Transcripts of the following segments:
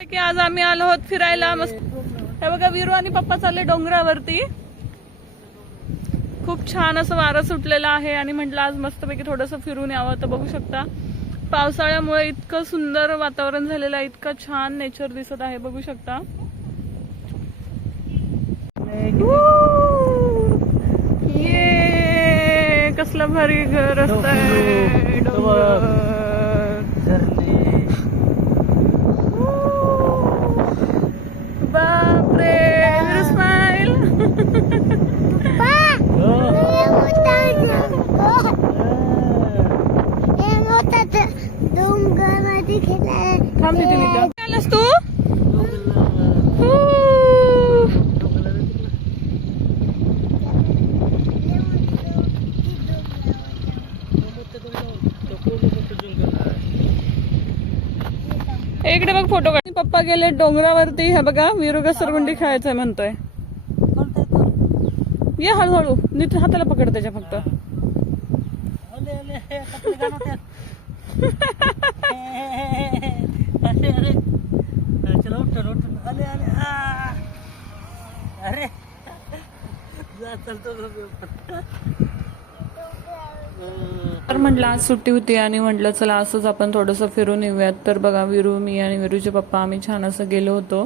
की आज आम्ही आलो आहोत फिरायला मस्त. हे बघा विरू आणि पप्पा चालले डोंगरावरती. खूप छान असं वारं सुटलेलं आहे आणि म्हटलं आज मस्तपैकी थोडंसं फिरून यावं तर बघू शकता. पावसाळ्यामुळे इतकं सुंदर वातावरण झालेलं आहे इतकं छान नेचर दिसत आहे बघू शकता. ये कसला भारी घर रस्ता आहे डोंगर. बापरे विरू स्माइल डोंगरामध्ये खेळायला थांब तिथे निघ आलास तू? हू. इकडे बघ फोटो काढ. पप्पा गेले डोंगरावरती. हे बघा विरू घसरगुंडी खेळायचंय म्हणतोय. ये हळूहळू. नीट हाताला पकड त्याच्या फक्त चला उठून उठून आले आले आ. अरे जा चालतो तर म्हटलं आज सुट्टी होती आणि म्हटलं चला असंच आपण थोडंसं फिरून येऊयात. तर बघा विरू मी आणि विरूचे पप्पा आम्ही छान असं गेलो होतो.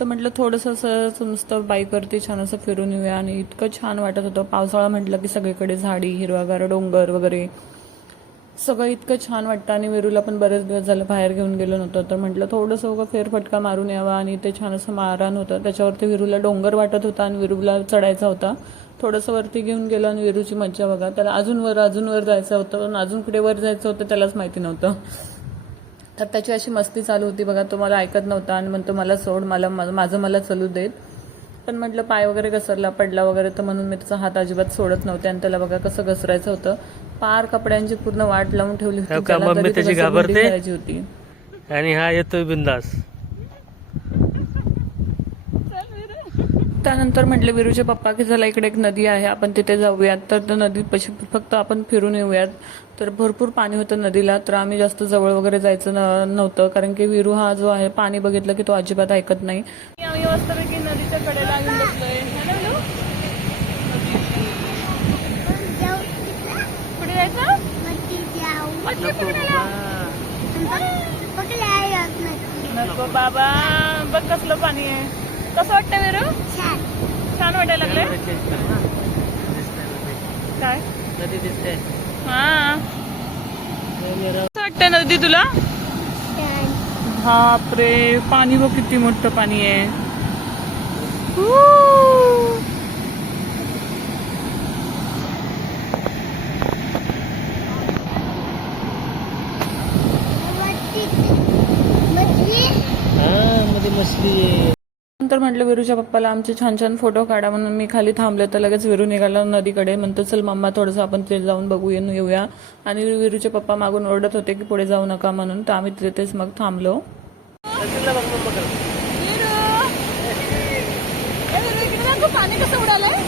तर म्हटलं थोडंसं असं नुसतं बाईकवरती छान असं फिरून येऊया. आणि इतकं छान वाटत होतं. पावसाळा म्हटलं की सगळीकडे झाडी हिरवागार डोंगर वगैरे. सगळं इतकं छान वाटतं. आणि विरूला पण बरेच दिवस झालं बाहेर घेऊन गेलो नव्हतं. तर म्हटलं थोडंसं उगा फेरफटका मारून यावा. आणि ते छान असं मारान होतं. त्याच्यावरती विरूला डोंगर वाटत होता. आणि विरूला चढायचा होता. थोडंसं वरती घेऊन गेलो आणि विरूची मज्जा बघा. त्याला अजून वर अजून वर जायचं होतं पण अजून कुठे वर जायचं होतं त्यालाच माहिती नव्हतं. तर त्याची अशी मस्ती चालू होती बघा तो मला ऐकत नव्हता आणि म्हणतो मला सोड मला माझं मला चलू देत. पण म्हटलं पाय वगैरे घसरला पडला वगैरे तर म्हणून मी त्याचा हात अजिबात सोडत नव्हते आणि त्याला बघा कसं घसरायचं होतं. पार कपड्यांची पूर्ण वाट लावून ठेवली होती हो होती. आणि हा येतोय बिंदास. त्यानंतर म्हटलं विरूचे पप्पा की चला इकडे एक नदी आहे आपण तिथे जाऊयात. तर त्या नदीत पशी फक्त आपण फिरून येऊयात. तर भरपूर पाणी होतं नदीला तर आम्ही जास्त जवळ वगैरे जायचं न- नव्हतं कारण की विरू हा जो आहे पाणी बघितलं की तो अजिबात ऐकत नाही. आम्ही मस्तपैकी नदीच्या कडेला येऊन बसलोय. कुठे जायचं? मछली पकडायला. नको बाबा बघ कसलं पाणी आहे. कसं वाटतं विरू छान. वाटायला लागलंय? काय? नदी दिसते हा. कसं वाटतंय नदी तुला? बापरे पाणी बघ किती मोठं पाणी आहे. हू. हा मध्ये मछली आहे. नंतर म्हटलं विरूच्या पप्पाला आमचे छान छान फोटो काढा. म्हणून मी खाली थांबले तर लगेच विरू निघाला नदीकडे. म्हणतो चल मम्मा थोडंसं आपण ते जाऊन बघू येऊन येऊया. आणि विरूचे पप्पा मागून ओरडत होते की पुढे जाऊ नका म्हणून. तर आम्ही तिथेच मग थांबलो. पाणी कसं उडालंय?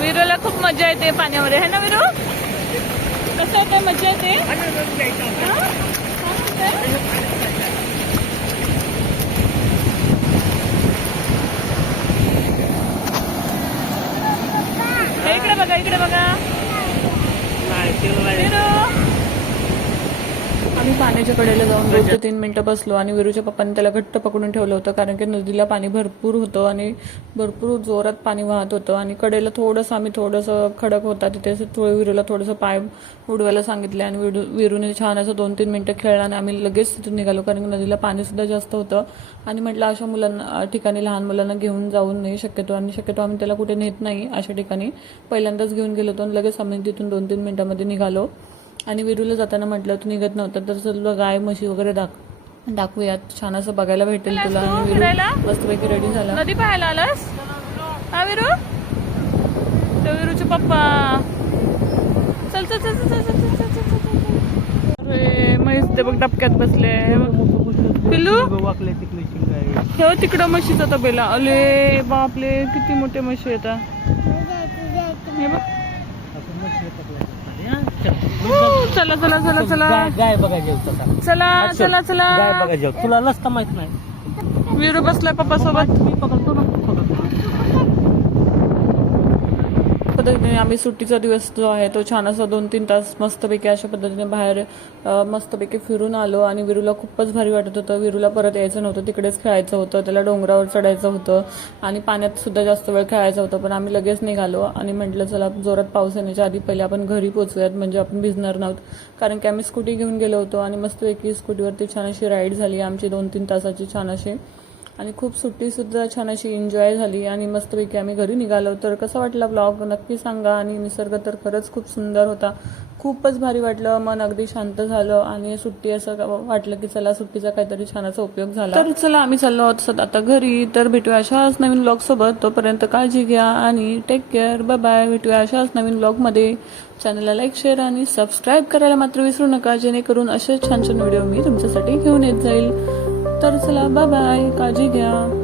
विरूला खूप मजा येते पाण्यामध्ये. है ना विरू? कसं येते मजा येते हा? छान वाटतंय? हे इकडे बघा इकडे बघा नाही तिला नाही. विरू आम्ही पाण्याच्या कडेला जाऊन दोन ते तीन मिनिटं बसलो आणि विरूच्या पप्पाने त्याला घट्ट पकडून ठेवलं होतं कारण की नदीला पाणी भरपूर होतं आणि भरपूर जोरात पाणी वाहत होतं. आणि कडेला थोडंसं आम्ही थोडंसं खडक होता तिथे थोडं विरूला थोडंसं पाय उडवायला सांगितले आणि विरू विरूने छान असं दोन तीन मिनिटं खेळला आणि आम्ही लगेच तिथून निघालो कारण की नदीला पाणी सुद्धा जास्त होतं. आणि म्हटलं अशा मुलांना ठिकाणी लहान मुलांना घेऊन जाऊ नाही शक्यतो. आणि शक्यतो आम्ही त्याला कुठे नेत नाही अशा ठिकाणी. पहिल्यांदाच घेऊन गेलो होतो आणि लगेच आम्ही तिथून दोन तीन मिनिटांमध्ये निघालो. आणि विरूला जाताना म्हटलं तू निघत नव्हता तर तुला गाय म्हशी वगैरे दाख दाखवूयात छान असं बघायला भेटेल तुला. आणि मस्तपैकी रेडी झाला. नदी पाहायला आलास? हा विरू तो विरूचे पप्पा. चल चल चल चल चल चल चल चल चल चल. अरे म्हैस ते बघ डबक्यात बसले. हे बघ. पिल्लू? वाकले तिकडे शिंग आहे ठेव तिकडं म्हशीचा तबेला. अले बापले किती मोठे म्हशी येतात हे. बघ. चला चला चला चला. गाय गाय बघा जेव तसा चला चला गाय चला बघा जेव तुला रस्ता माहीत नाही? विरू बसलाय पप्पा सोबत मी पकडतो ना. पद्धतीने आम्ही सुट्टीचा दिवस जो आहे तो छान असा दोन तीन तास मस्तपैकी अशा पद्धतीने बाहेर मस्तपैकी फिरून आलो आणि विरूला खूपच भारी वाटत होतं. विरूला परत यायचं नव्हतं तिकडेच खेळायचं होतं त्याला डोंगरावर चढायचं होतं आणि पाण्यात सुद्धा जास्त वेळ खेळायचं होतं. पण आम्ही लगेच निघालो आणि म्हटलं चला जोरात पाऊस येण्याच्या आधी पहिले आपण घरी पोहोचूयात म्हणजे आपण भिजणार नव्हतं. कारण की आम्ही स्कूटी घेऊन गेलो होतो आणि मस्तपैकी स्कूटीवरती छान अशी राईड झाली. आमची दोन तीन तासाची छान अशी आणि खूप सुट्टीसुद्धा छान अशी एन्जॉय झाली आणि मस्तपैकी आम्ही घरी निघालो. तर कसा वाटला ब्लॉग नक्की सांगा. आणि निसर्ग तर खरंच खूप सुंदर होता. खूपच भारी वाटलं. मन अगदी शांत झालं आणि सुट्टी असं वाटलं की चला सुट्टीचा काहीतरी छानाचा उपयोग झाला. तर चला आम्ही चाललो आहोत आता घरी. तर भेटूया अशाच नवीन ब्लॉग सोबत. तोपर्यंत काळजी घ्या आणि टेक केअर बाय बाय भेटूया अशाच नवीन ब्लॉगमध्ये चॅनलला लाईक शेअर आणि सबस्क्राईब करायला मात्र विसरू नका. जेणेकरून असे छान छान व्हिडिओ मी तुमच्यासाठी घेऊन येत जाईल. तर चला. बाय बाय काळजी घ्या.